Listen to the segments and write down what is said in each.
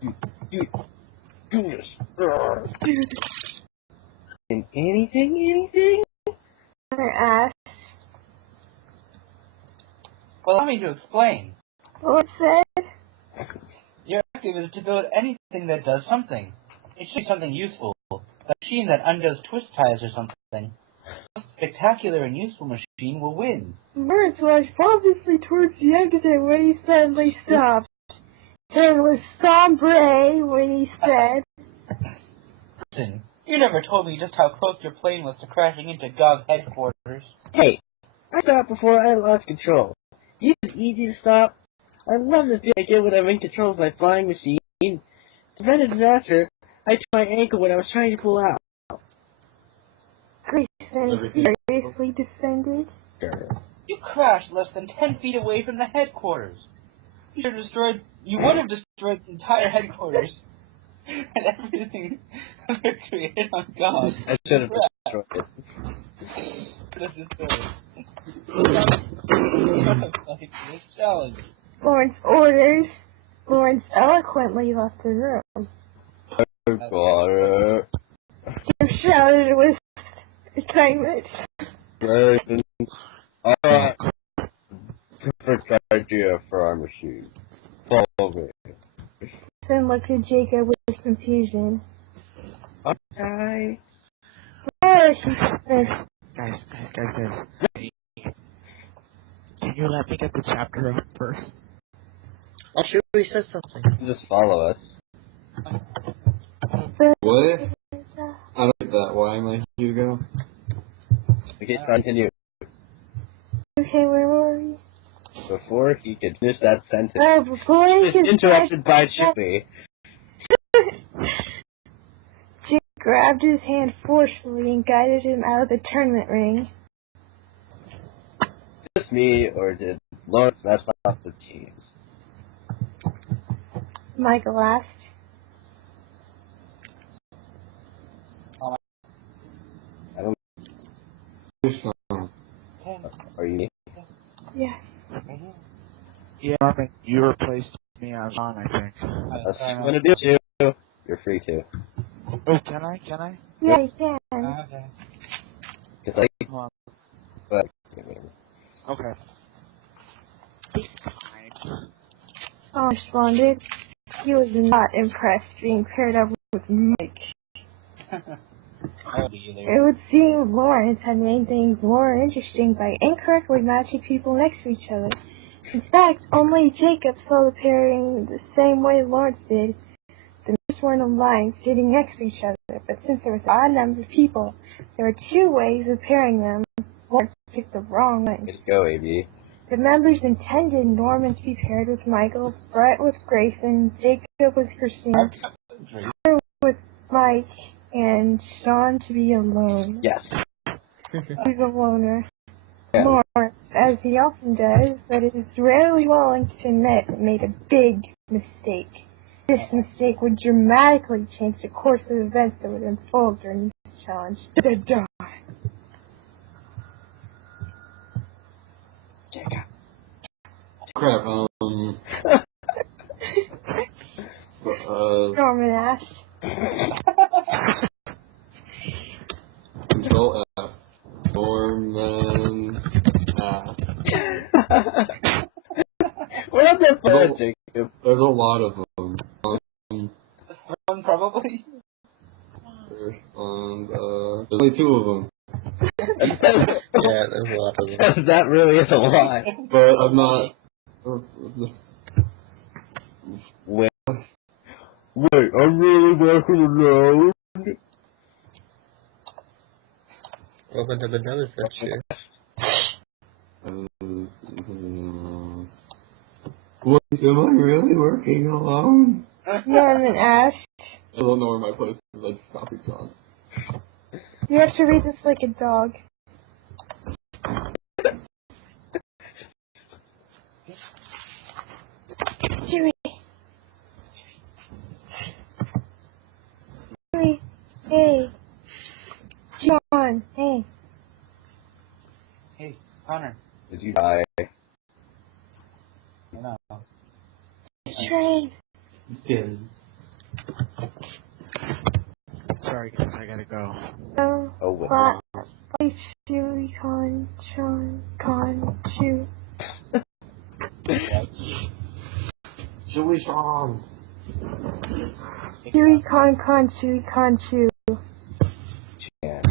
Do this. And anything? Asked. Well, allow me to explain. What said? Your objective is to build anything that does something. It should be something useful. A machine that undoes twist ties or something. A spectacular and useful machine will win. Words was obviously towards the end of it when he suddenly stopped. It was sombre when he said, Listen, you never told me just how close your plane was to crashing into GoG headquarters. Hey, I stopped before I lost control. You was easy to stop. I love this idea when I'm in control of my flying machine. To prevent a disaster, I tore my ankle when I was trying to pull out. Grayson seriously defended. You crashed less than 10 feet away from the headquarters. You would have destroyed the entire headquarters and everything ever created on GoG. I should have destroyed it. This is silly. This challenge. Lawrence orders. Lawrence eloquently left the room. Kim shouted with excitement. Grayson, I got perfect idea for our machine. Follow me. Then looked at Jacob with confusion. Okay. There, she said. Guys. Can you let me get the chapter up first? I'm sure he said something. Just follow us. What? I don't get that. Why am I Hugo? Okay, continue. Okay, where were we? Before he could finish that sentence, Before he he was could interrupted by Chippy. Jake grabbed his hand forcefully and guided him out of the tournament ring. Just me, or did Lawrence mess up the teams? Michael asked. I don't. Are you? Yeah. Yeah, I think you replaced me as on, I think. That's what I'm gonna do too. You're free to. Oh, can I? Yeah, you can. Okay. Cause I. Come on. But. Okay. Tom responded. He was not impressed being paired up with Mike. It would seem Lawrence had made things more interesting by incorrectly matching people next to each other. In fact, only Jacob saw the pairing the same way Lawrence did. The members weren't aligned, sitting next to each other, but since there was an odd number of people, there were two ways of pairing them. Lawrence picked the wrong one. Let's go, AB. The members intended Norman to be paired with Michael, Brett with Grayson, Jacob with Christina, Tyler with Mike, and Sean to be alone. Yes. He's a loner. Yeah. Lawrence, as he often does, but is rarely willing to admit, made a big mistake. This mistake would dramatically change the course of events that would unfold during this challenge. The dawn. Crap, Norman asked. Control F. Norman F. We're not that bad, Jacob. There's a lot of them. One probably. There's only two of them. Yeah, there's a lot of them. That really is a lot. But I'm not. Wait, I'm really working alone. Welcome to the Nether section. What, am I really working alone? Norman asked. I don't know where my place is. I just copied John. You have to read this like a dog. Jimmy. Jimmy. Hey. John. Hey. Hey, Connor. Did you die? No. Train. Good. gotta go. Oh, well. Bye, Chewy, con, chew. Chewy Sean. Chewy, con, chew. Yeah.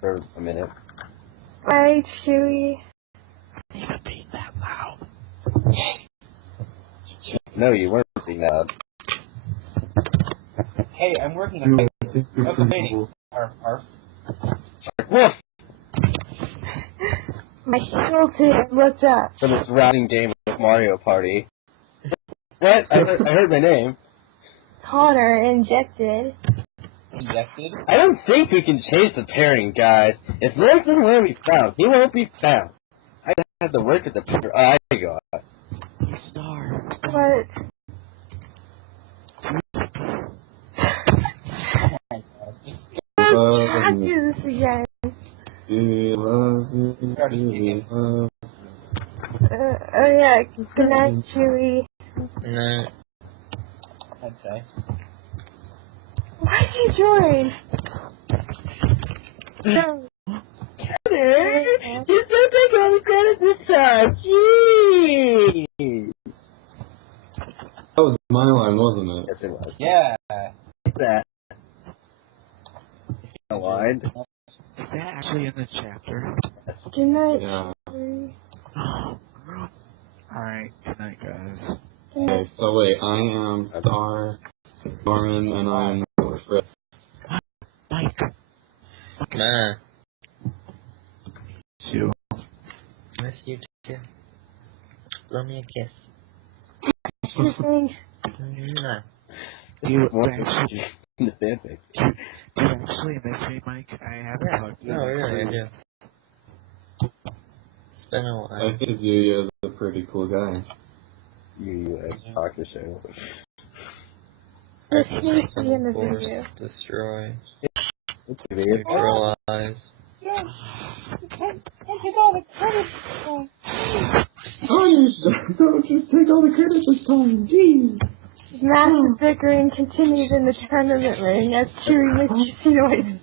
For a minute. Bye, Chewy. Even being that loud. No, you weren't being loud. Hey, I'm working on meeting. Arf, arf. Woof! My skeleton looked up. For this routing game of Mario Party. What? I heard my name. Connor injected. Injected? I don't think we can change the pairing, guys. If Lawrence isn't where we found, he won't be found. I have to work at the paper. I got. Star. What? I'll do this again. Oh yeah, good night, Chewy. No. I'd say. Why'd you join? No. You still take all the credit this time. Jeez. That was my line, wasn't it? Yes, it was. Yeah. What's that? Aligned. Is that actually in the chapter? Good night, Yeah. Chewy. Alright, good night, guys. Good night. Okay, so wait, I am Star, Norman, and I'm Fritz. Mike. Nah, You. miss you too. Blow me a kiss. Good thing. Nah. You More actually, in the fanfic. you actually miss me, Mike? I haven't talked to you. No, really, I do. It's been a while. I think Yuya is a pretty cool guy. You talk your show. Let's see the end of the Force, video. destroy, It's weird. neutralize. Yeah. You can't get all the credit. Don't just take all the credit this time, jeez. Massive bickering continues in the tournament ring as Chewy makes noise.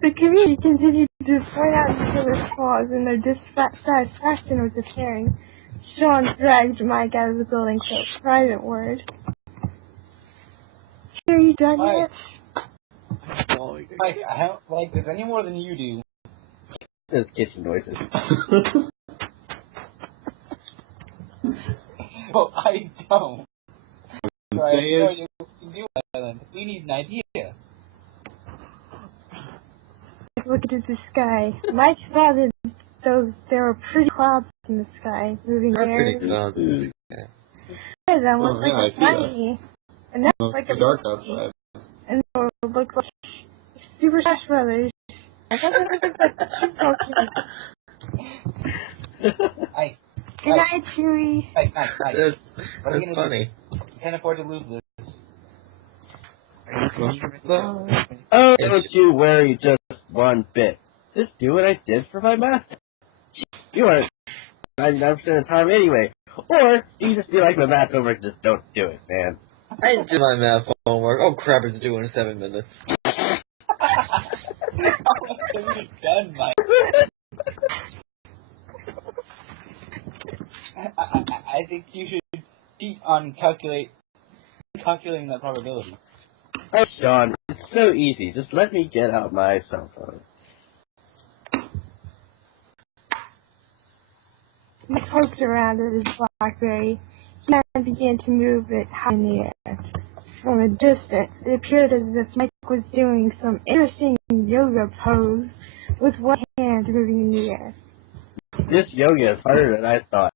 The community continued to point out each other's flaws and their dissatisfaction with the pairing. Sean dragged Mike out of the building for a private word. Are you done yet? Mike, I don't like this any more than you do. Those kitchen noises. Well, I don't. So I have Say no it. idea what we can do with that. We need an idea. Look at the sky. Mike saw that there were pretty clouds in the sky moving That's there. pretty good. Yeah, that Oh, looked yeah, I like a see that. tiny. And that No, looked like it's a dark outside. and it looked like Super Smash Brothers. I thought it looked like Ike, Good night, Chewy. Ike. That's, What are you that's gonna funny. do? You can't afford to lose this. Oh, don't you worry just one bit. Just do what I did for my master. You are 99% of the time anyway. Or you can just be like my math homework and just don't do it, man. I didn't do my math homework. Oh crap, it's due in 7 minutes. Done, Mike. I think you should cheat on calculating that probability. Oh, Sean, it's so easy. Just let me get out my cell phone. Mike poked around at his BlackBerry. He then began to move it high in the air. From a distance, it appeared as if Mike was doing some interesting yoga pose with one hand moving in the air. This yoga is harder than I thought.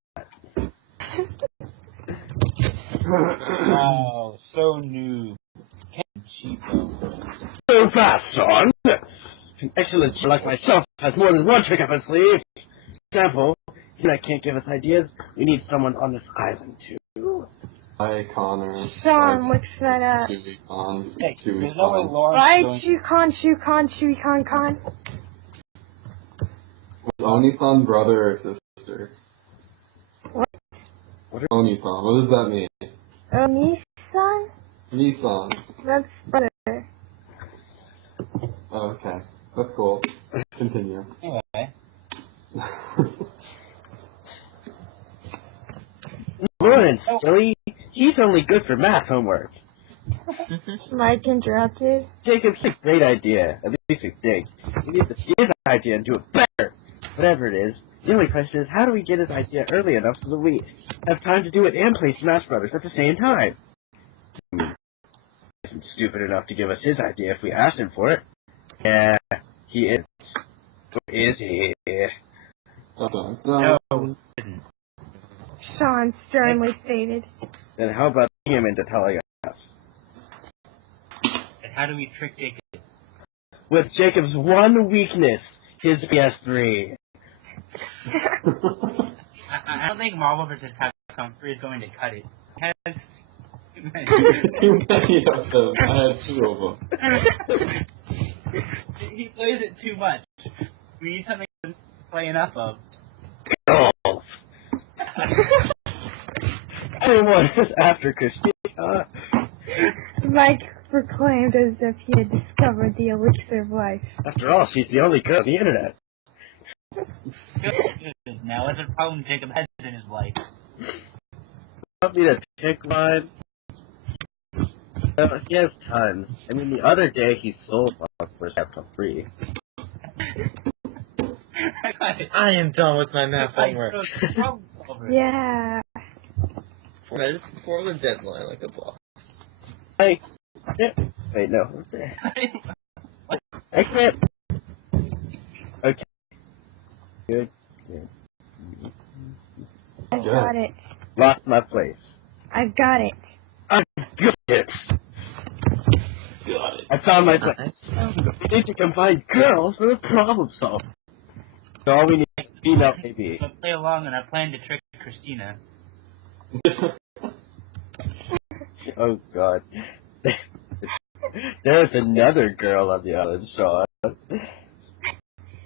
Wow, so noob. Can't cheat though. So fast, Sean! An excellent like myself has more than one trick up his sleeve. For example, I can't give us ideas. We need someone on this island too. Hi, Connor. Sean looks that up. Chewy Con. Hey, Chewy there's no way Con. Lawrence Why is going chewy con? Was Oni-san brother or sister? What? What are- Oni-san, what does that mean? Nissan? Nissan. That's better. Oh, okay. That's cool. Continue. Anyway. Lawrence, silly. He's only good for math homework. Mike interrupted. Jacob's a great idea. At least we think. We need to see his idea and do it better. Whatever it is, the only question is, how do we get his idea early enough so that we have time to do it and play Smash Brothers at the same time? He isn't stupid enough to give us his idea if we asked him for it. Yeah, he is. Or is he? No. Sean sternly stated. Then how about him into telling us? And how do we trick Jacob? With Jacob's one weakness, his PS3. I don't think Marvel vs. Capcom 3 is going to cut it. It has Too many of them. I had 2 of them. He plays it too much. We need something to play enough of. Golf. Everyone is after Christina. Mike proclaimed as if he had discovered the elixir of life. After all, she's the only girl on the internet. Good. Now, what's the problem Jacob has in his life? Want me to pick one? He has tons. I mean, the other day he sold one for Capcom 3. I am done with my math homework. Yeah. Right before the deadline, like a boss. Wait, no. I can't. Okay. Good. I got it. Lost my place. I got it. I got it. I found my place. Nice. We need to combine girls for the problem solved. So all we need is a female baby. So play along and I plan to trick Christina. Oh god. There's another girl on the island, Sean.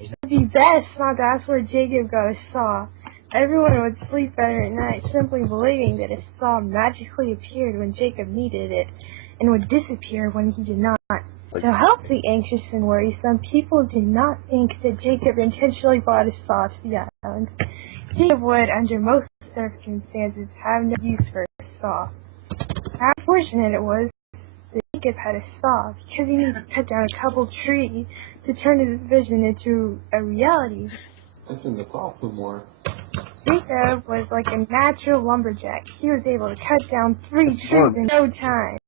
It'd be best not to ask where Jacob got a saw. Everyone would sleep better at night simply believing that a saw magically appeared when Jacob needed it and would disappear when he did not. To help the anxious and worrisome, people do not think that Jacob intentionally brought a saw to the island. Jacob would, under most circumstances, have no use for a saw. How fortunate it was that Jacob had a saw because he needed to cut down a couple trees to turn his vision into a reality. I shouldn't have thought some more. Jacob was like a natural lumberjack. He was able to cut down 3 trees in no time.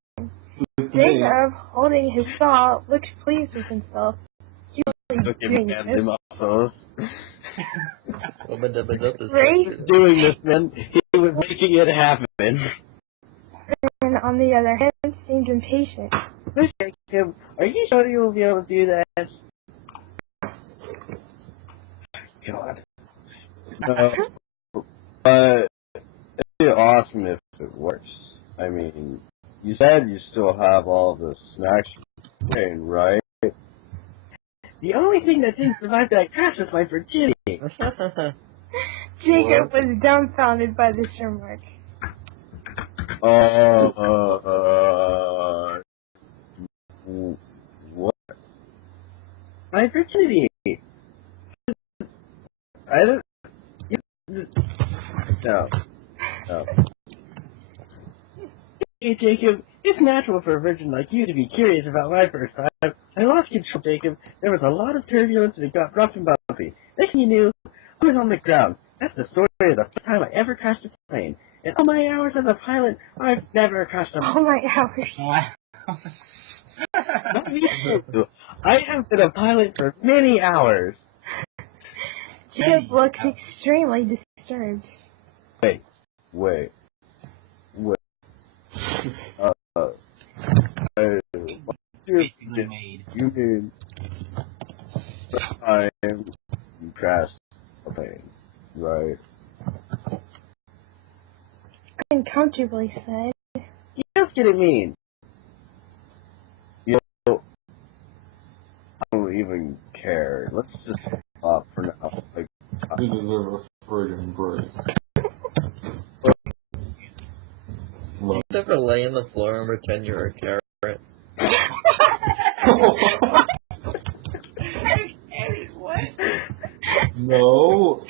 Jacob, holding his saw, looked pleased with himself. He was doing this. Doing this, man. He was making it happen. And on the other hand, seemed impatient. Jacob, are you sure you will be able to do that? God. But it'd be awesome if it works. I mean, you said you still have all the snacks, right? The only thing that didn't survive that crash was my virginity. Jacob was dumbfounded by this remark. What? My virginity. I don't. No. Hey, Jacob, it's natural for a virgin like you to be curious about my first time. I lost control, Jacob. There was a lot of turbulence and it got rough and bumpy. Next thing you knew, I was on the ground. That's the story of the first time I ever crashed a plane. In all my hours as a pilot, I've never crashed a plane. Oh my hours. Wow. Not me, too. I have been a pilot for many hours. Jacob looked extremely disturbed. Wait. Basically made. You mean I crashed a plane, right? Uncomfortably said. You just get it mean. You know, I don't even care. Let's just stop for now. Like, You deserve a friggin' break. You ever lay on the floor and pretend you're a carrot? No.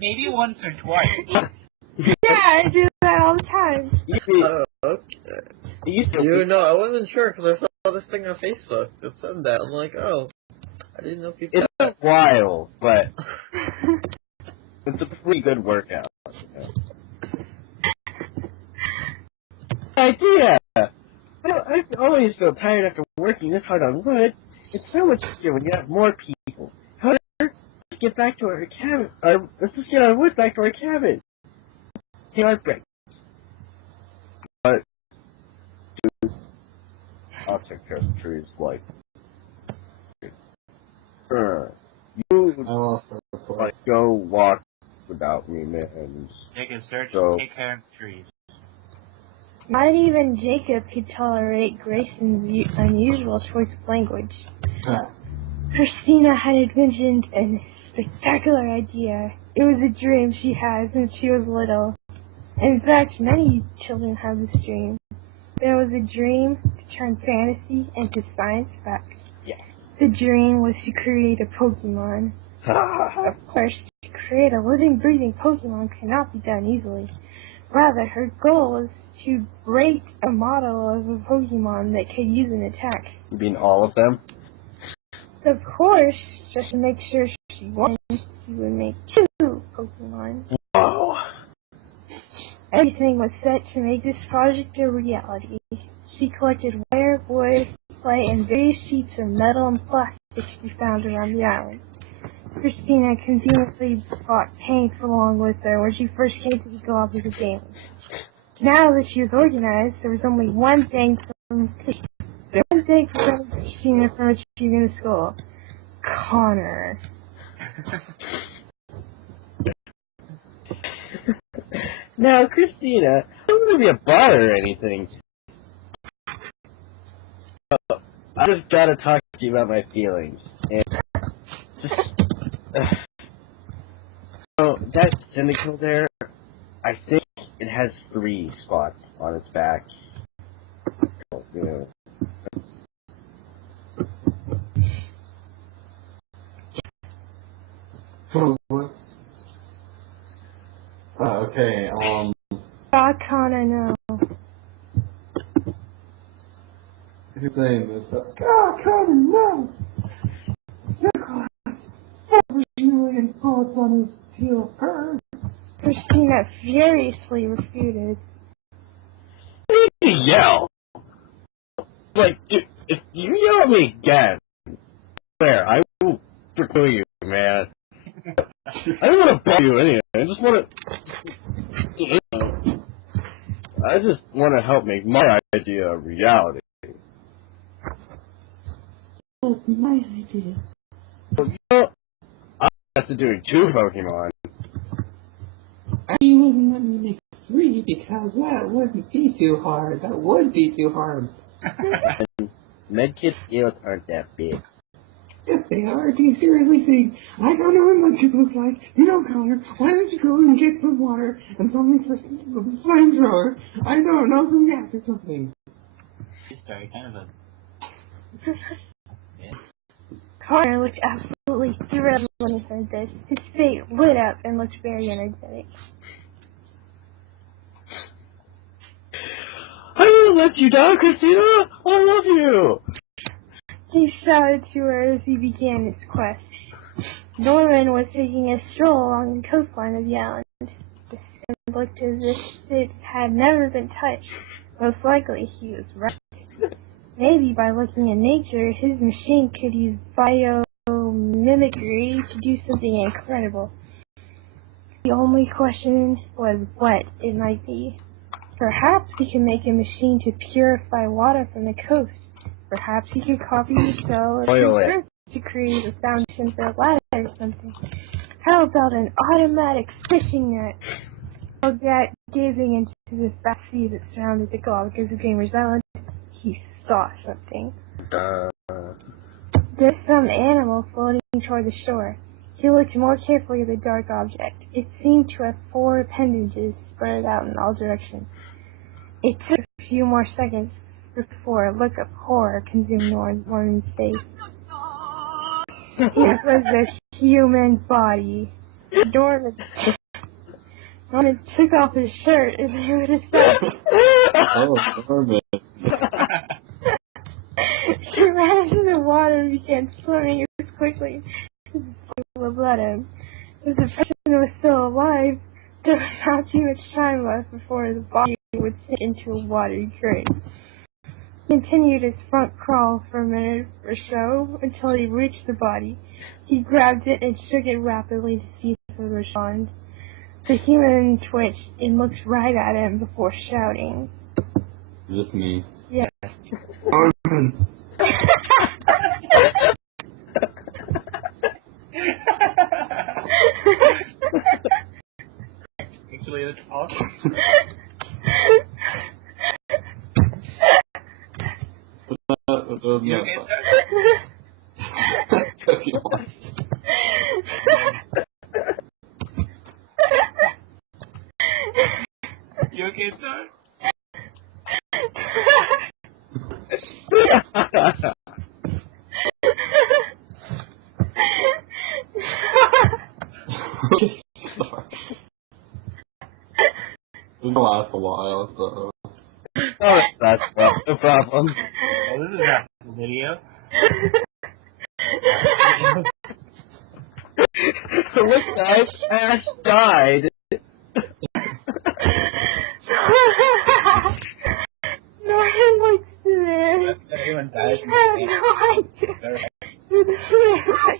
Maybe once or twice. Yeah, I do that all the time. Oh, okay. You know, I wasn't sure because I saw this thing on Facebook that said that. I'm like, oh, I didn't know people. It's a while, but it's a pretty good workout. Idea! I always feel tired after working this hard on wood. It's so much easier when you have more people. However, let's get back to our cabin. Let's just get our wood back to our cabin. Take our break. But, dude, I'll take care of the trees, like, you, like, go walk without me, man. Jacob, search So- and take care of the trees. Not even Jacob could tolerate Grayson's unusual choice of language. Christina had envisioned a spectacular idea. It was a dream she had since she was little. In fact, many children have this dream. There was a dream to turn fantasy into science fact. Yes. The dream was to create a Pokemon. Of course, to create a living, breathing Pokemon cannot be done easily. Rather, her goal was to break a model of a Pokemon that could use an attack. You mean all of them? Of course, just to make sure she won, she would make 2 Pokemon. Wow. Everything was set to make this project a reality. She collected wire, wood, clay, and various sheets of metal and plastic to be found around the island. Christina conveniently brought paint along with her when she first came to the co-op as a game. Now that she was organized, there was only one thing from Christina from achieving the school. Connor. Now, Christina, I don't want to be a bother or anything. I just gotta talk to you about my feelings. And just, so that cynical there, I think it has 3 spots on its back. You know. Okay, God, Connor, no. his name is, God, Connor, no! Million thoughts on his heel first. Christina furiously refuted. You need to yell. Like, dude, if you yell at me again, I will kill you, man. I don't want to bother you anyway. I just want to, you know, I just want to help make my idea a reality. That's my idea. You know, I have to do 2 Pokemon. You wouldn't let me make 3 because that wouldn't be too hard. That would be too hard. And medkit scales aren't that big. Yes, they are. Do you seriously think? I don't know what medkit looks like. You know, Connor, why don't you go and get some water and something for the flamethrower? I don't know, some gas or something. Sorry, kind of a... Connor looked absolutely thrilled when he heard this. His face lit up and looked very energetic. I will let you down, Christina! I love you! He shouted to her as he began his quest. Norman was taking a stroll along the coastline of the island. The sand looked as if it had never been touched. Most likely he was right. Maybe by looking at nature, his machine could use biomimicry to do something incredible. The only question was what it might be. Perhaps he could make a machine to purify water from the coast. Perhaps he could copy the shell of the earth to create a foundation for a ladder or something. How about an automatic fishing net? That gazing into the vast sea that surrounded the globe because of Gamer's Island, he saw something. There's some animal floating toward the shore. He looked more carefully at the dark object. It seemed to have 4 appendages spread out in all directions. It took a few more seconds before a look of horror consumed Norman's face. It was a human body. Norman took off his shirt and threw it aside. Oh, Norman. He ran into the water and began swimming as quickly as the would let him. If the person was still alive, there was not too much time left before the body would sink into a watery grave. He continued his front crawl for a minute or so until he reached the body. He grabbed it and shook it rapidly to see if it would respond. The human twitched and looked right at him before shouting. Is this me? Yes. Norman! Actually, that's awesome. You okay, sir? You okay, sir? It's gonna last a while, so. Oh, that's no problem. Oh, this is not the video. So look, guys, Ash died. Norman looks to there. Everyone dies. I have no idea. Who the hell?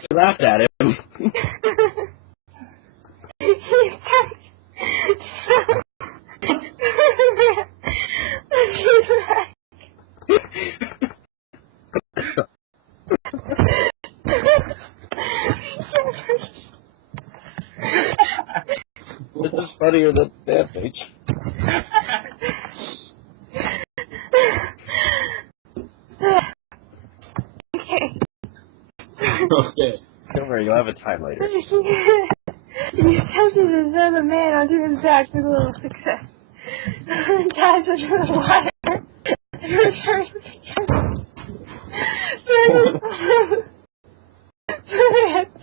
She laughed at him. This is funnier than that page. Okay. Don't worry, you'll have a time later. You attempted to throw the man onto his back with a little success. Dives into the water.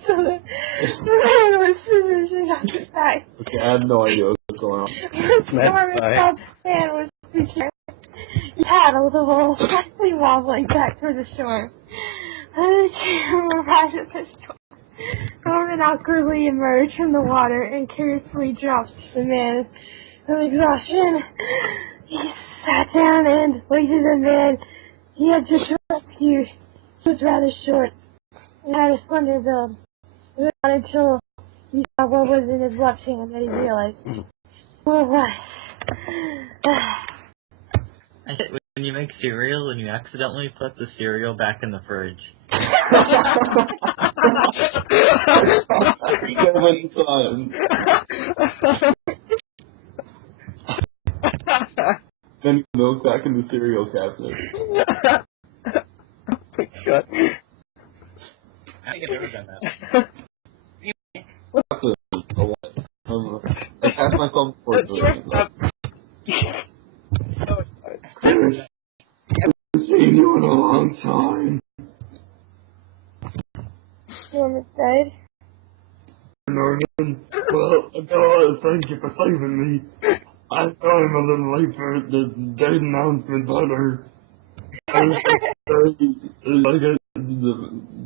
So the man was positioned on his side. Okay, I have no idea what's going on. Norman thought the man was secure. He paddled a little, slightly wobbling back toward the shore. The two arrived at the shore. Norman awkwardly emerged from the water and carefully dropped the man of exhaustion. He sat down and looked at the man he had just rescued. He was rather short and had a slender build. It was not until he saw what was in his left hand that he realized what it was. I hate when you make cereal and you accidentally put the cereal back in the fridge. Seven times. Then milk back in the cereal cabinet. Oh my god. I think I've never done that. I passed myself for doing that. I haven't seen you in a long time. Norman said. Norman, well, I want to thank you for saving me. I know I'm a little late for the date announcement, but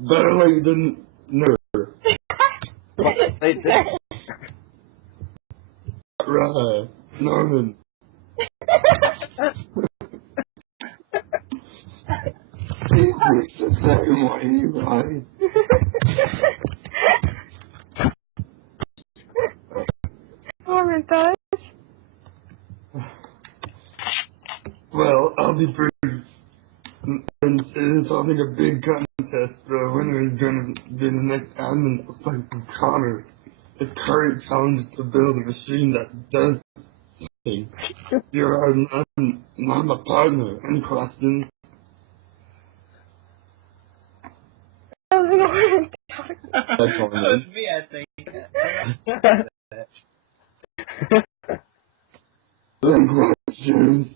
better late than never. Right, Norman. It's the same way, right? Norman thought. Well, I'll be brief. And it's having a big contest. The winner is going to be the next admin of Fight with Connor. His current challenge is to build a machine that does things. You're not my partner. Any questions? That was Norman. That's That was me, I think. Then questions.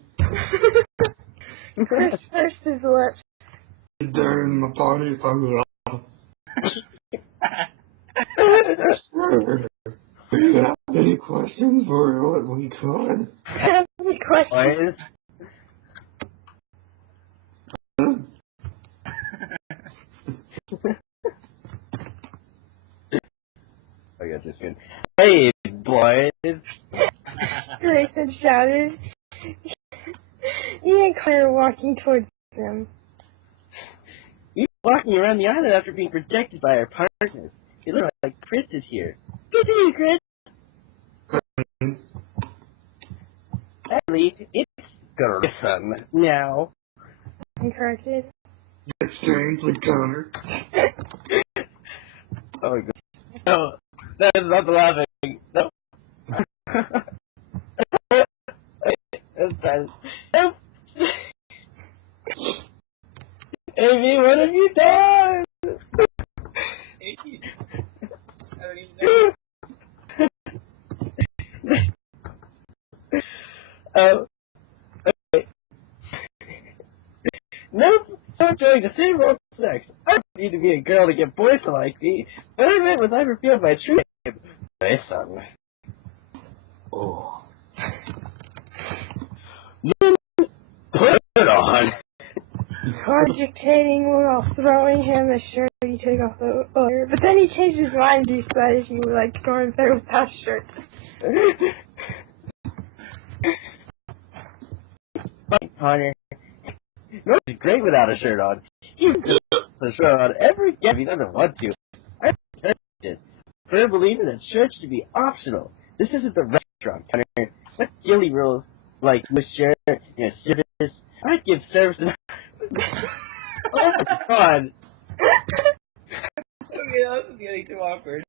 Chris pursed his lips. There in my party if I would. Sure. Do you have any questions for what we could? Any questions? I got this good. Hey, boys! Grayson shouted. He and Claire were walking towards them. We were walking around the island after being protected by our partners. It looks like Chris is here. Good to see you, Chris. At least it's Grayson now. He corrected. Exchange with Connor. Oh my god. No, that is not the laughing. No. That's bad. Nope. Amy, what have you done? I don't even know. Oh. Okay. Nope. I'm doing the same role as sex. I don't need to be a girl to get boys to like me. What I meant was I revealed my true name. Grayson. Oh. Put it on. Cogitating while throwing him a shirt, he took off the other. But then he changed his mind and decided he would like going there without shirts. Connor. He's great without a shirt on. He can put the shirt on every game if he doesn't want to. I it. But I believe that shirts should be optional. This isn't the restaurant, Connor. What silly rules like with shirt and service? I'd give service and oh my god. Okay, this is getting too awkward.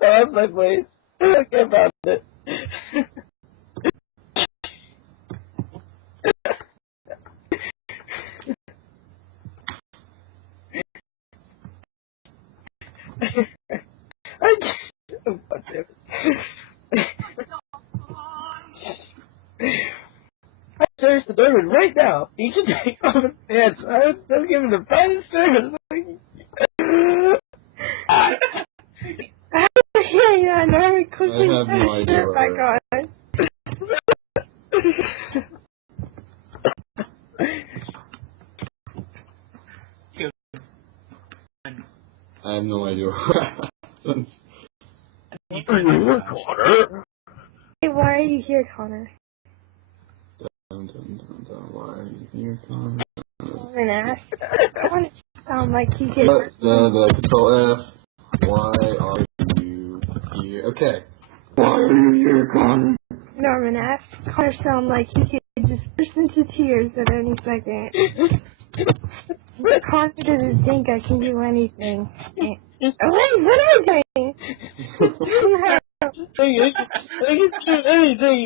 That's my place. Okay about it. I service the Norman right now. He should take off his pants. I'll give him the finest service. Yeah, Norman quickly I have put no his idea shirt back on. I have no idea what happened. Connor. Hey, why are you here, Connor? Why are you here, Connor? Norman asked. Connor sounded like he could. The control F. Why are you here? Okay. Why are you here, Connor? Norman asked. Connor sounded like he could just burst into tears at any second. Connor doesn't think I can do anything. What am I doing? I can do anything.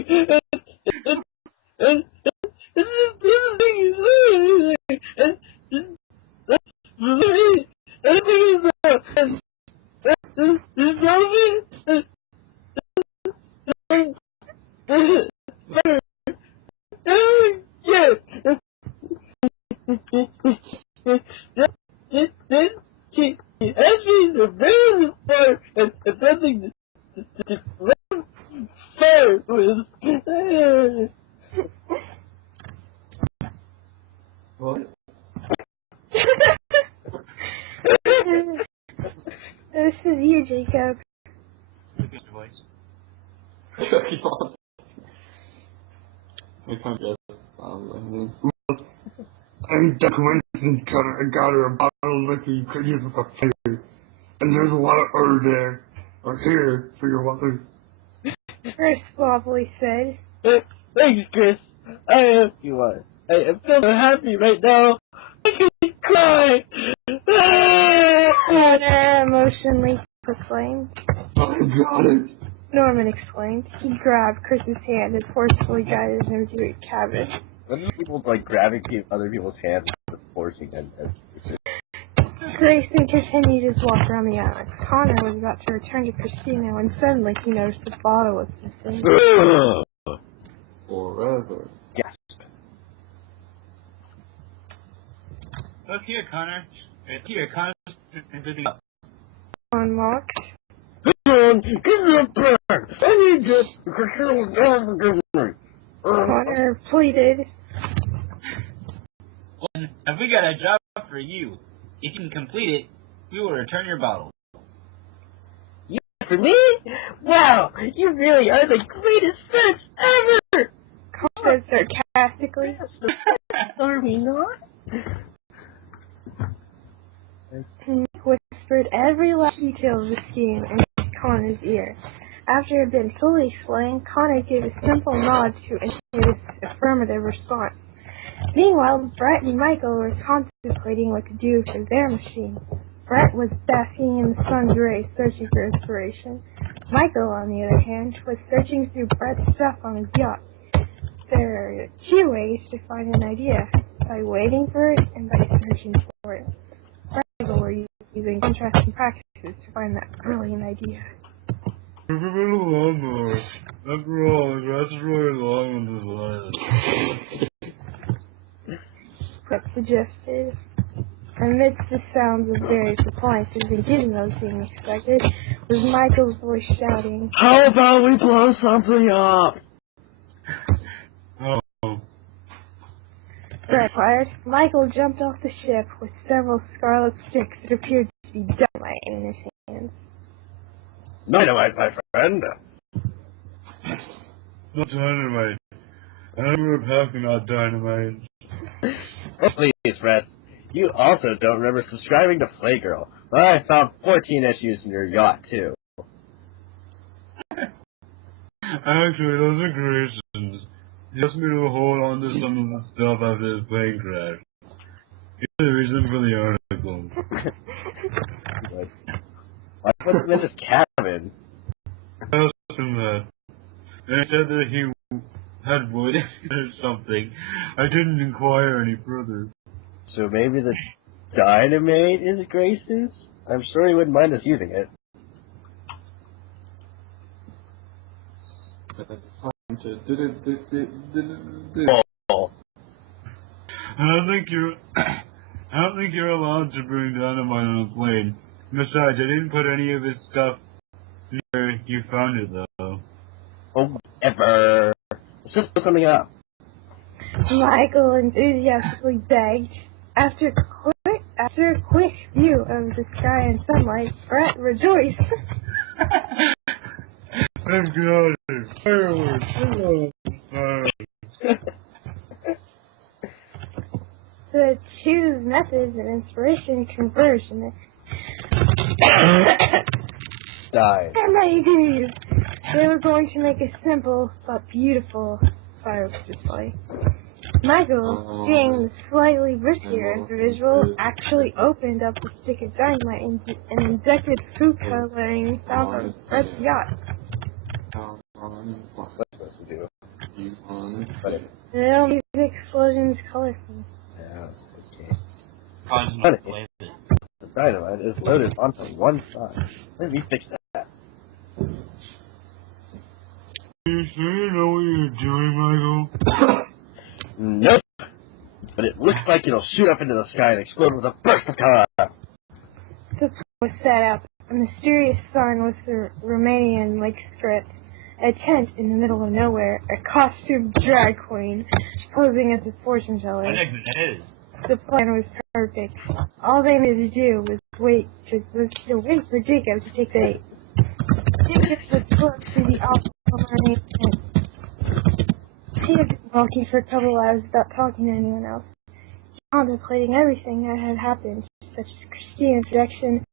What? This is you, Jacob. Good voice. I can't guess. I'm Duck Winston, Connor. I got her a bottle of liquor you could use with a finger. And there's a lot of herb there. Or here, for your water. Chris suavely said. Thanks, Chris. I am you are. I am so happy right now. I can cry. Connor emotionally proclaimed. I got it. Norman exclaimed. He grabbed Chris's hand and forcefully guided him to a cabin. When do people like grabbing other people's hands and forcing them? Grayson continued his walk around the island. Connor was about to return to Christina when suddenly he noticed the bottle was missing. Forever. Yes. Look here, Connor. Here, Connor's everything up. Unlocked. Come on, give me a break. I need this because you will never give me. Connor pleaded. Well, have we got a job for you? If you can complete it, we will return your bottle. For me? Wow, you really are the greatest friends ever! Connor said sarcastically. Are we not? He whispered every last detail of the scheme in Connor's ear. After it had been fully explained, Connor gave a simple nod to indicate his affirmative response. Meanwhile, Brett and Michael were contemplating what to do for their machine. Brett was basking in the sun's rays, searching for inspiration. Michael, on the other hand, was searching through Brett's stuff on his yacht. There are two ways to find an idea: by waiting for it and by searching for it. Brett and Michael were using contrasting practices to find that brilliant idea. It's a little lawnmower. After all, the grass is really long on this island. Brett suggested. Amidst the sounds of various appliances and gizmos being expected, was Michael's voice shouting, How about we blow something up? Oh. Brett fired. Michael jumped off the ship with several scarlet sticks that appeared to be dynamite in his hands. Dynamite, my friend. Not dynamite. I remember packing out dynamite. Oh, please, Brett. You also don't remember subscribing to Playgirl. Well, I found 14 issues in your yacht, too. Actually, those are Grayson's. He asked me to hold on to some of the stuff after his plane crash. Here's the reason for the article. I put him in his cabin. I asked him that. And he said that he had wood or something. I didn't inquire any further. So maybe the dynamite is Grayson's? I'm sure he wouldn't mind us using it. Oh. I don't think you're allowed to bring dynamite on a plane. Besides, I didn't put any of his stuff where you found it, though. Oh, whatever. Let's just put something up. Michael enthusiastically begged. After a quick view of the sky and sunlight, Brett rejoiced. I've got it. Fireworks. The two methods of inspiration converged in it. Die. They were going to make a simple but beautiful fireworks display. Michael, seeing the slightly riskier individual, actually opened up the stick of dynamite and injected food coloring found on Brett's yacht. What's supposed to do? Whatever. The little music explosion is colorful. Yeah, okay. The dynamite is loaded onto one side. Let me fix that. You sure you know what you're doing, Michael? Nope. But it looks like it'll shoot up into the sky and explode with a burst of color. The plan was set up. A mysterious sign was the Romanian Lake script. A tent in the middle of nowhere. A costumed drag queen posing as a fortune teller. I think it is. The plan was perfect. All they needed to do was wait for Jacob to take the bait. Jacob was booked to the Alpha tent. He had been walking for a couple hours without talking to anyone else, contemplating everything that had happened, such as Christina's rejection,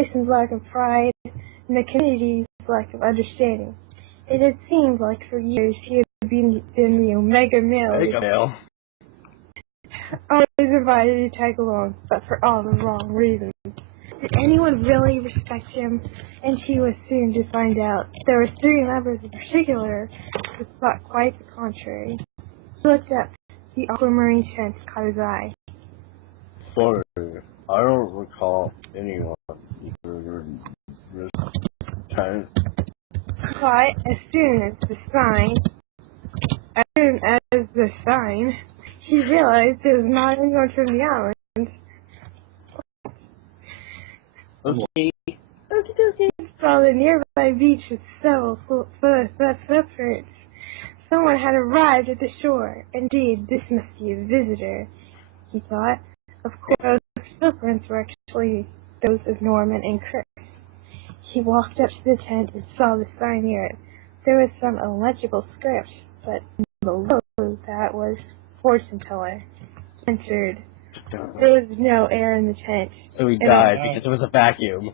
Jason's lack of pride, and the community's lack of understanding. It had seemed like for years he had been the Omega male. Always invited to tag along, but for all the wrong reasons. Did anyone really respect him? And she was soon to find out. There were 3 members in particular who thought quite the contrary. He looked up. The aquamarine tent caught his eye. Sorry, I don't recall anyone. But as soon as the sign, he realized it was not anyone from the island. Okay. While the nearby beach was several footprints. Someone had arrived at the shore. Indeed, this must be a visitor, he thought. Of course, those footprints were actually those of Norman and Chris. He walked up to the tent and saw the sign near it. There was some illegible script, but below that was fortune teller. Entered. There was no air in the tent. So he died because it was a vacuum.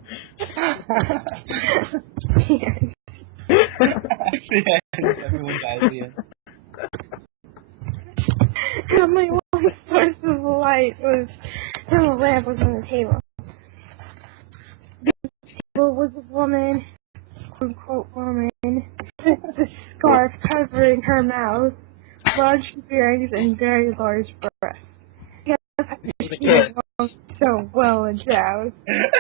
Everyone dies at the end. Only one source of light was from a lamp was on the table. The table was a woman, quote-unquote woman, with the scarf covering her mouth, large earrings, and very large breasts. She was so well endowed.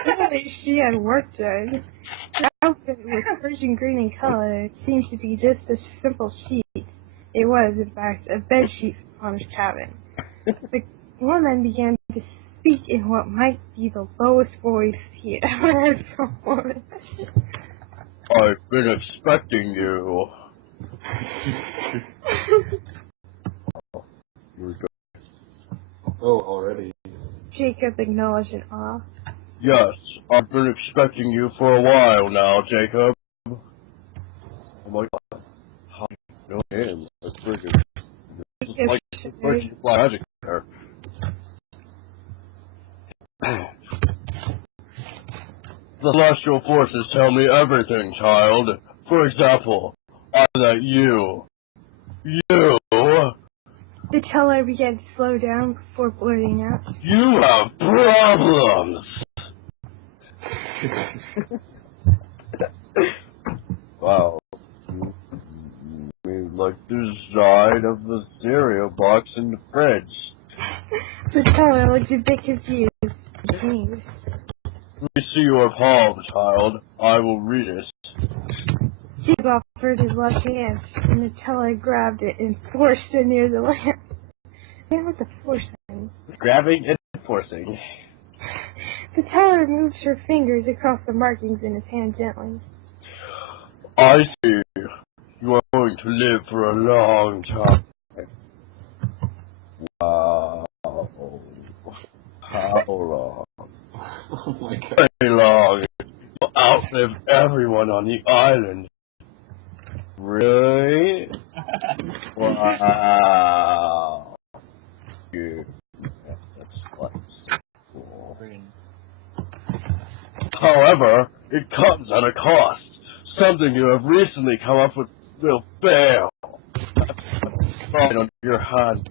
Clearly she had work done. Her outfit was Persian green in color. It seemed to be just a simple sheet. It was, in fact, a bed sheet on his cabin. The woman began to speak in what might be the lowest voice he ever heard from a woman. I've been expecting you. Oh, already. Jacob acknowledged in awe. Yes, I've been expecting you for a while now, Jacob. Oh my god. How do you know him? That's freaking... This is like freaking magic there. The celestial forces tell me everything, child. For example, that you... The teller began to slow down before blurting out. You have problems! Wow. You like the design of the cereal box in the fridge. The teller looked a bit confused. Jeez. Let me see your palm, child. I will read it. Jacob offered his left hand, and the teller grabbed it and forced it near the lamp. Yeah, what the forcing? Grabbing and forcing. The teller moved her fingers across the markings in his hand gently. I see. You are going to live for a long time. Wow. How long? Oh my god. Very long. You'll outlive everyone on the island. Really? Wow. Yeah, that's cool. However, it comes at a cost. Something you have recently come up with will fail. Right on your hand.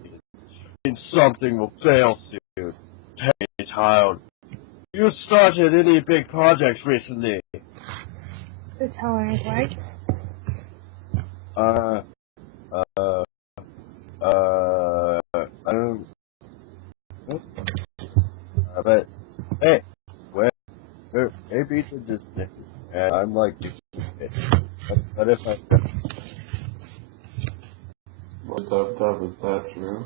And something will fail soon. Hey, child. You started any big projects recently? The teller is right. I don't know. But, hey, maybe it's a distance, and I'm like, but if I... What is that true?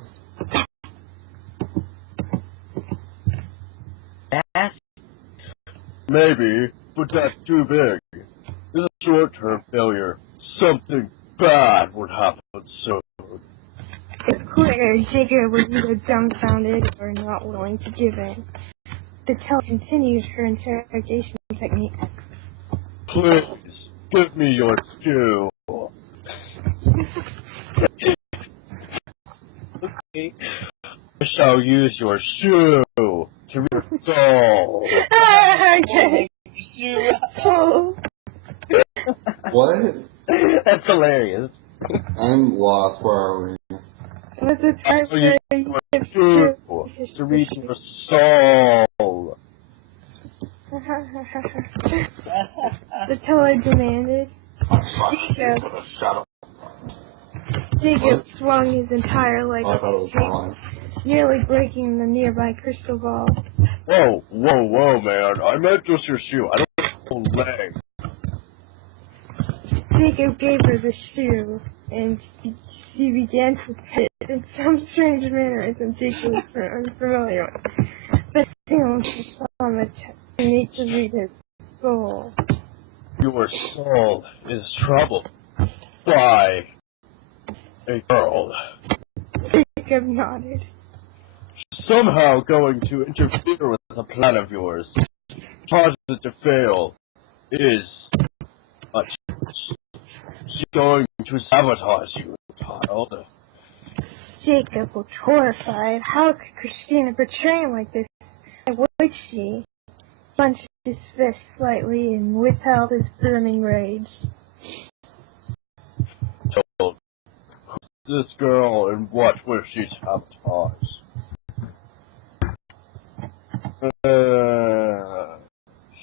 Maybe, but that's too big. This is a short-term failure. Something bad would happen soon. It's clear Jacob was either dumbfounded or not willing to give in. The teller continued her interrogation technique. Please, give me your stew. Okay. I shall use your shoe to read your soul. Okay. Oh. What? That's hilarious. I'm lost. Where are we? Was it time I use your shoe to read your soul. The teller demanded. Jacob swung his entire leg I up thought it was the mine. nearly breaking the nearby crystal ball. Whoa, man. I meant just your shoe. I don't have a leg. Jacob gave her the shoe, and she began to pet it in some strange manner as Jacob was unfamiliar with. But soon she saw much need to read his soul. Your soul is troubled by a girl. Jacob nodded. Somehow going to interfere with a plan of yours, cause it to fail, is she's going to sabotage you, child. Jacob looked horrified. How could Christina betray him like this? Why would she? He clenched his fist slightly and withheld his burning rage. So, this girl and what will she sabotage?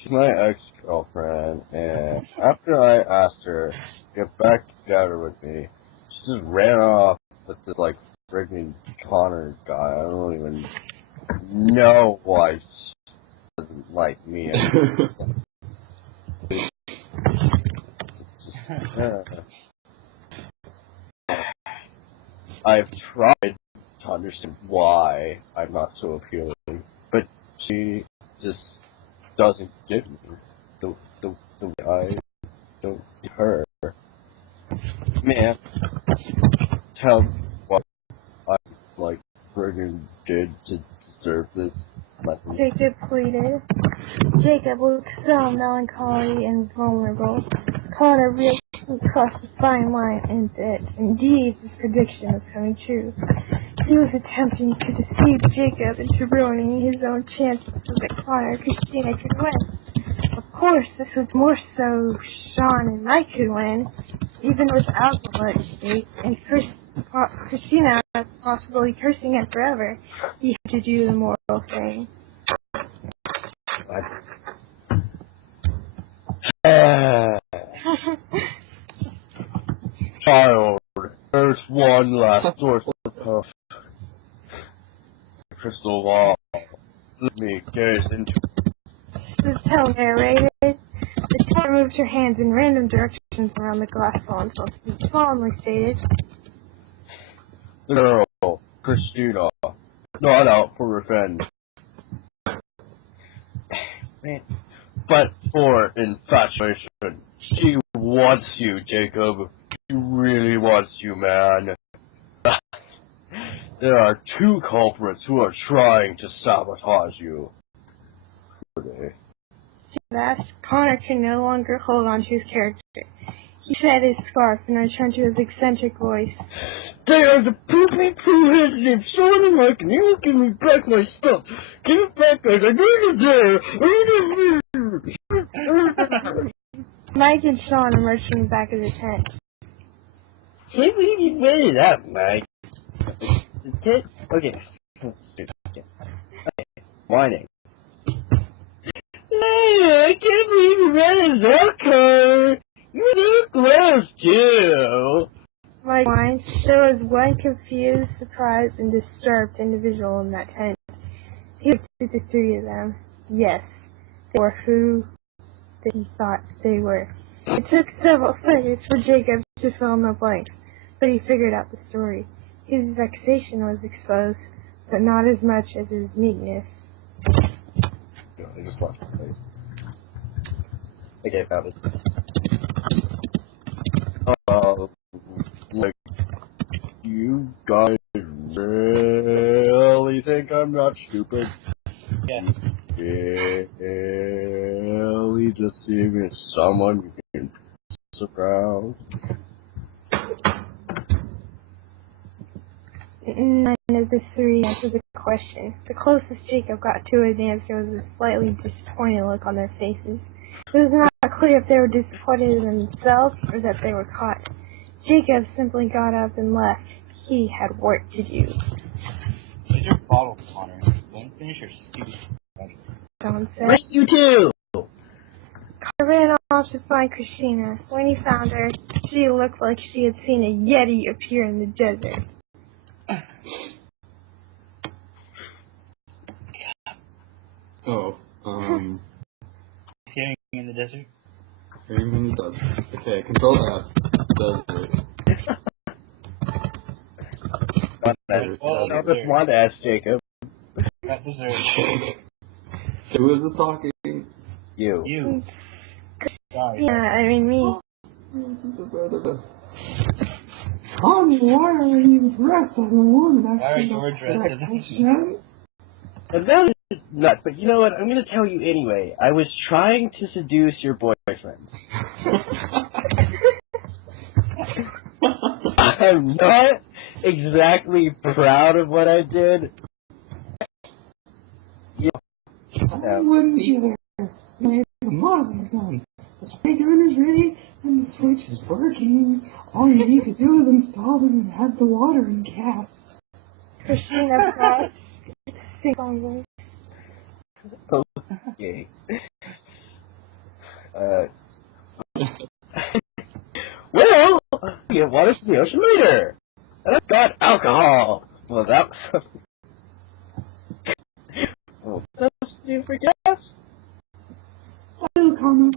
She's my ex-girlfriend, and after I asked her to get back together with me, she just ran off with this, like, freaking Connor guy. I don't even know why she doesn't like me. I've tried to understand why I'm not so appealing, but she just doesn't get me the way I don't get her. Man, tell me what I like friggin' did to deserve this lesson. Jacob pleaded. Jacob looked so melancholy and vulnerable. Connor reached across the fine line, and that indeed his prediction was coming true. He was attempting to deceive Jacob into ruining his own chances so that Connor and Christina could win. Of course, this was more so Sean and Mike could win, even without the blood stake, and Christina possibly cursing him forever. He had to do the moral thing. Child, there's one last source of crystal ball. Let me gaze into This tale narrated. The child moved her hands in random directions around the glass ball until she solemnly stated, the girl, Christina, not out for revenge, but for infatuation. She wants you, Jacob. She really wants you, man. There are two culprits who are trying to sabotage you. that Connor could no longer hold on to his character. He shed his scarf and returned to his eccentric voice. They are the poopy poo-heads. They've Sean and Mike, and you won't give me back my stuff. Give it back, guys. I need it there. Mike and Sean emerged from the back of the tent. Can't believe you made it up, Mike. Okay. Okay. Whining. Hey, I can't believe you ran his car. You're so close, too. Mike whined. There was one confused, surprised, and disturbed individual in that tent. He looked at the three of them. Yes, they were who he thought they were. It took several seconds for Jacob to fill in the blanks, but he figured out the story. His vexation was exposed, but not as much as his meekness. I just watched my face. Okay, found it. Like, you guys really think I'm not stupid? Yes. Really just seeing someone you can surround? None of the three answered the question. The closest Jacob got to his answer was a slightly disappointed look on their faces. It was not clear if they were disappointed in themselves or that they were caught. Jacob simply got up and left. He had work to do. Where's your bottle, Connor? Don't finish your stupid project. Someone said. Right, you too. Connor ran off to find Christina. When he found her, she looked like she had seen a Yeti appear in the desert. Oh, Hearing in the desert. hearing in the desert. Okay, control F. Desert. I just want to ask Jacob. That desert. Who is it talking? You. You. Sorry. Yeah, I mean me. On the water when he was dressed on the woman. Why are you dressed as And that is nuts, but you know what? I'm going to tell you anyway. I was trying to seduce your boyfriend. I'm not exactly proud of what I did. I wouldn't either. Come on. The spray gun is ready and the switch is working. All you need to do is install them and have the water in gas. Christina Cross. Sing song voice. Okay. Well, we get water from the ocean later. And I've got alcohol. Well, that was... Well, that's to do for gas. I'm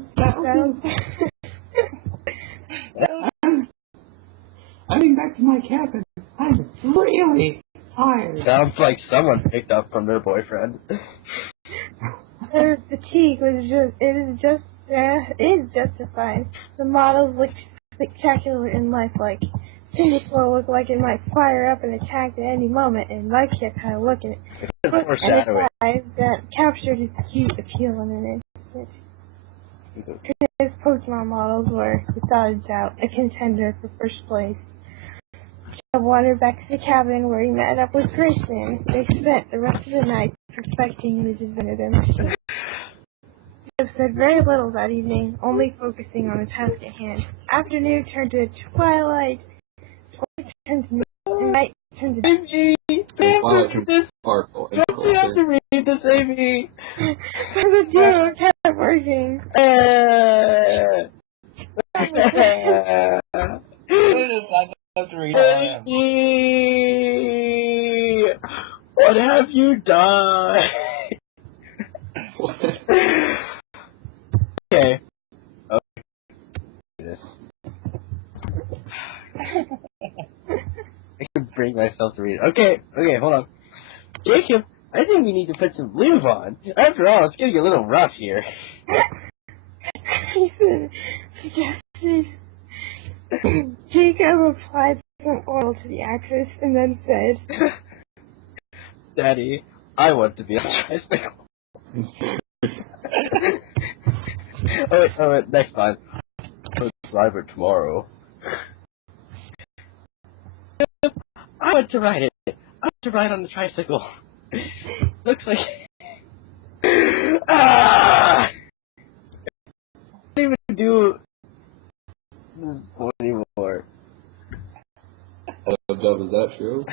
getting back to my cabin. I'm really tired. Sounds like someone picked up from their boyfriend. Their fatigue is justified. The models looked spectacular and lifelike. Cinderflow looked like it might fire up and attack at any moment, and Mike kept kind of looking at it. And its eyes that captured its cute appeal in an instant. His Pokemon models were, without a doubt, a contender for first place. Job wandered back to the cabin where he met up with Grayson. They spent the rest of the night perfecting the design of their machine. They said very little that evening, only focusing on the task at hand. Afternoon turned to twilight, turned to night, turned to Twilight turned to sparkle. Don't you have to read this, Amy? the duo kept working. What have you done? Okay. I can bring myself to read it. Okay, hold on. Jacob, I think we need to put some lube on. After all, it's getting a little rough here. Grayson suggested. Jacob applied some oil to the actress and then said, Daddy, I want to be on a tricycle. oh wait, next time. I'll drive it tomorrow. I want to ride it. I want to ride on the tricycle. Looks like... I don't even do this anymore. Dub, is that true?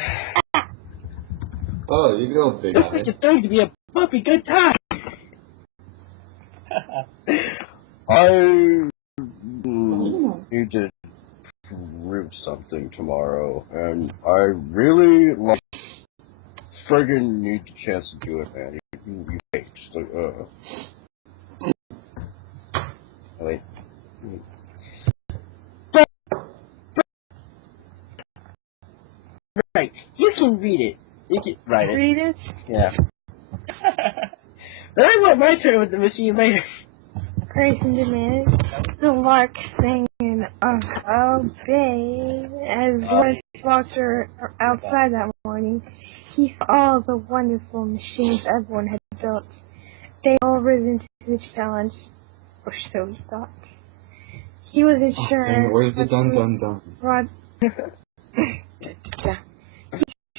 Oh, you go, big Looks like it's going to be a puppy good time. I need to root something tomorrow, and I really like friggin' need the chance to do it, man. You hate, just like, Oh, wait. Right, you can read it. You can write it. read it? Yeah. But I want my turn with the machine later. Grayson demanded. The lark sang in a bay as one walked her outside that morning. He saw all the wonderful machines everyone had built. They all risen to the challenge, or so he thought. He wasn't sure. Where's the dun?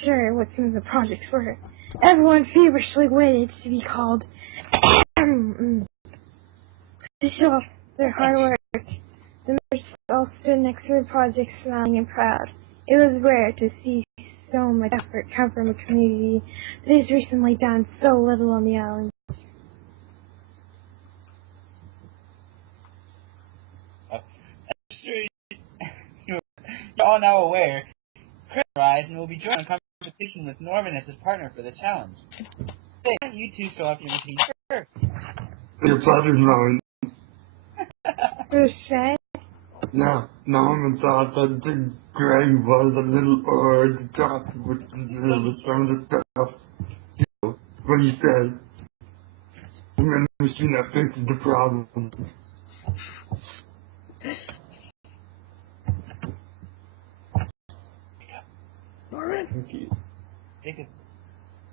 Sure what some of the projects were. Everyone feverishly waited to be called to show off their hard work. The members all stood next to the project smiling and proud. It was rare to see so much effort come from a community that has recently done so little on the island. You're all now aware, Chris arrives and will be joining a competition with Norman as his partner for the challenge. Say, you two show off your machine first. Your father's wrong. You're sad? No, Norman thought that the Grey was a little odd to talk with some of the stuff. You know, what he said. And then the machine that fixes the problem. Norman?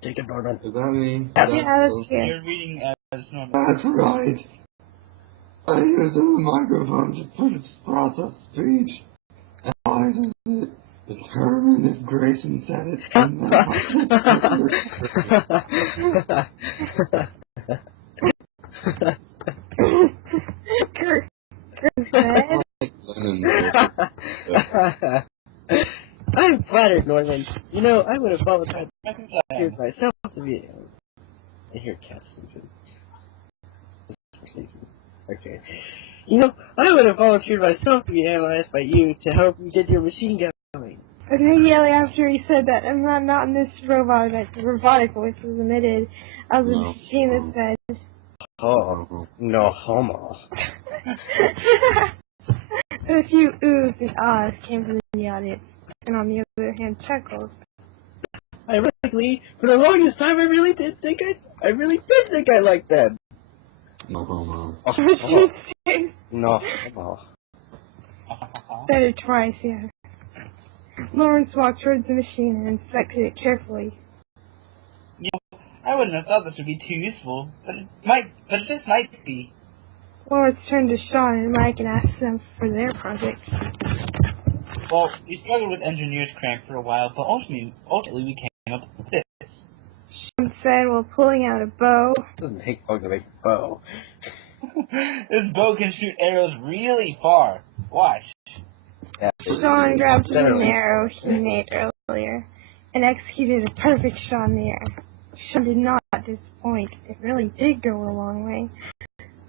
Jacob Norman. Does that mean? Yeah, that's good. You're reading as normal. That's right. I use a microphone to process speech. And why does it determine if Grayson said it? And then Kurt said. I'm flattered, Norman. You know, I would have volunteered myself to be. I hear cats sleeping. Okay. You know, I would have volunteered myself to be analyzed by you to help you get your machine going. Immediately after he said that, I'm not in this robotic voice was emitted. I was a machine that said. Oh, no homo. A few oohs and ahs came from the audience, and on the other hand, chuckles. Ironically, for the longest time, I really did think I liked them. no homo. No homo. Said it twice, yeah. Lawrence walked towards the machine and inspected it carefully. You know, I wouldn't have thought this would be too useful, but it just might be. Lawrence turned to Sean and Mike and asked them for their project. Well, we struggled with engineer's crank for a while, but ultimately we came up with this. Sean said while pulling out a bow. Doesn't take long to make a bow. This bow can shoot arrows really far. Watch. Yeah, Sean grabbed an arrow he made earlier and executed a perfect shot in the air. Sean did not disappoint. It really did go a long way.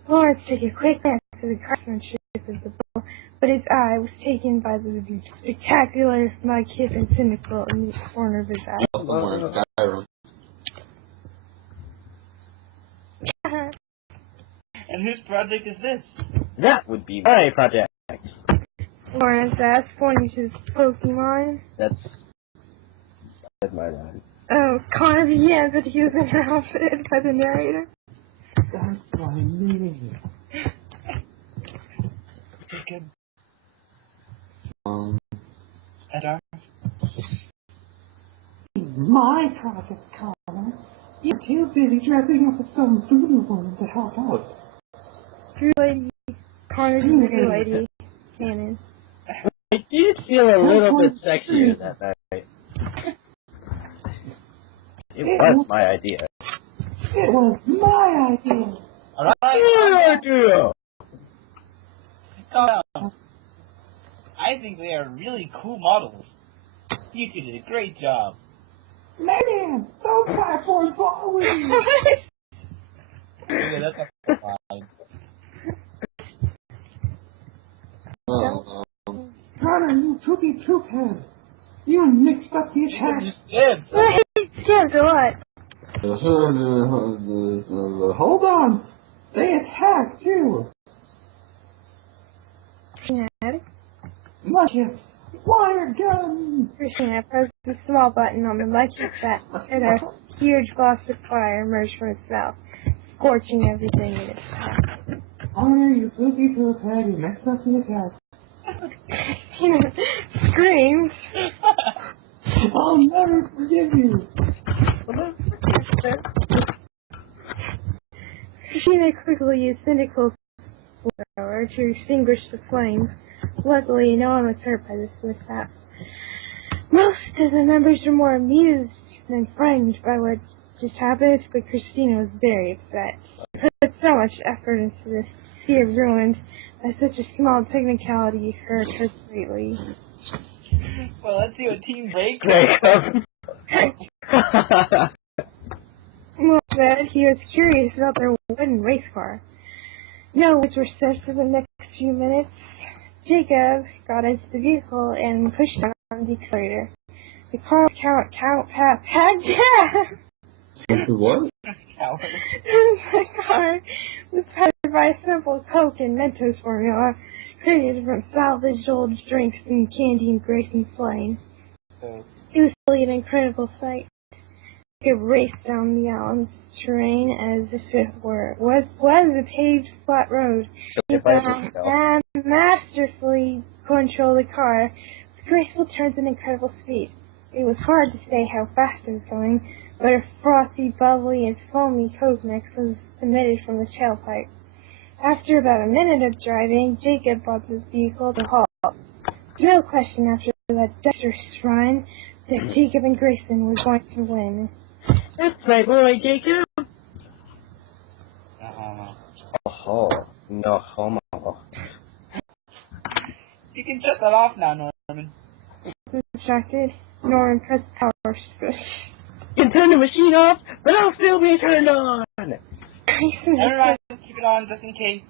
Lawrence took a quick glance at the craftsmanship of the bow, but his eye was taken by the spectacular mudkip and cynical in the corner of his eye. And whose project is this? that would be my project. Lawrence asked, pointing to his Pokemon. That's my line. Oh, Connor, yeah, but he was interrupted by the narrator. That's my meaning. Jacob. Edgar? My project, Connor. You're too busy dressing up as some food woman to help out. True lady. Connor's true lady. Cannon. I did feel a little bit sexier that night. It was my idea. It was my idea. Alright. idea! Calm down. I think they are really cool models. You two did a great job. Man, those platforms following me. Yeah, that's not fine. Connor, you toopy toop head. You mixed up the attack. Good. Yeah, go on. Hold on. They attack too. Christina, Mushroom. Water gun. Christina pressed the small button on the electric set, and a huge blast of fire emerged from its mouth, scorching everything in its path. Connor, you toopy toop head. You mixed up the attack. Christina screamed. I'll never forgive you. Christina quickly used Cynical's flamethrower to extinguish the flames. Luckily, no one was hurt by this mishap. Most of the members were more amused than frightened by what just happened, but Christina was very upset. She put so much effort into this, to see it ruined by such a small technicality hurt her greatly. Well, let's see what Team Drake Well, said he was curious about their wooden race car. No which were set for the next few minutes. Jacob got into the vehicle and pushed down the accelerator. The car What? Coward. My car was powered by a simple Coke and Mentos formula created from salvaged old drinks and candy in Grayson's lane. So, It was really an incredible sight. It raced down the island's terrain as if it was a paved flat road. He masterfully controlled the car with graceful turns and incredible speed. It was hard to say how fast it was going, but a frothy, bubbly, and foamy Coke mix was emitted from the tailpipe. After about a minute of driving, Jacob brought his vehicle to halt. No question after that dexterous run that Jacob and Grayson were going to win. That's my boy, Jacob. Oh, no homo. you can shut that off now, Norman. Distracted, Norman pressed the power switch. You can turn the machine off, but I'll still be turned on. Never mind, keep it on just in case.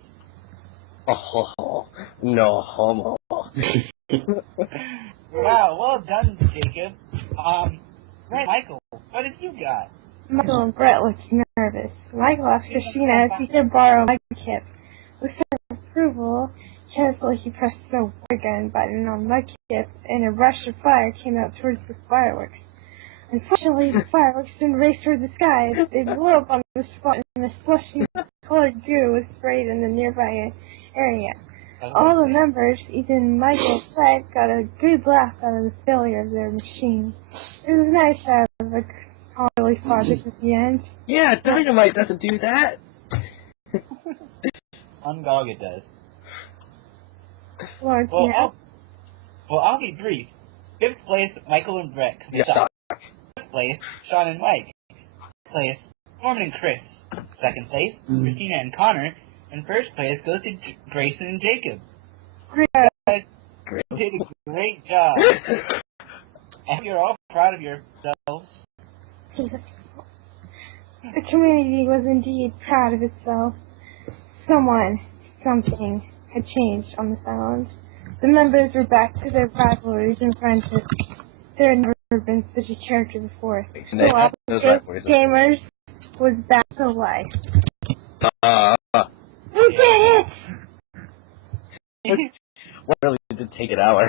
Oh, no homo. Wow, well done, Jacob. Right, Michael, what have you got? Michael and Brett looked nervous. Michael asked Christina if he could borrow my kit. With her approval, carefully he pressed the water gun button on my kit, and a rush of fire came out towards the fireworks. Unfortunately, the fireworks didn't race toward the sky. They blew up on the spot, and the slushy colored goo was sprayed in the nearby area. All the members, even Michael and Brett, got a good laugh out of the failure of their machine. It was nice to have a really project at the end. Yeah, dynamite doesn't do that. On GoG it does. Lawrence, I'll be brief. 5th place, Michael and Brett. Yeah. 6th place, Sean and Mike. 5th place, Norman and Chris. 2nd place, Christina and Connor. And 1st place goes to Grayson and Jacob. Great. You did a great job. I hope you're all proud of yourselves. The community was indeed proud of itself. Something had changed on this island. The members were back to their rivalries and friendships. There had never been such a character before. Gamers was back to life. We did it! What really did take an hour?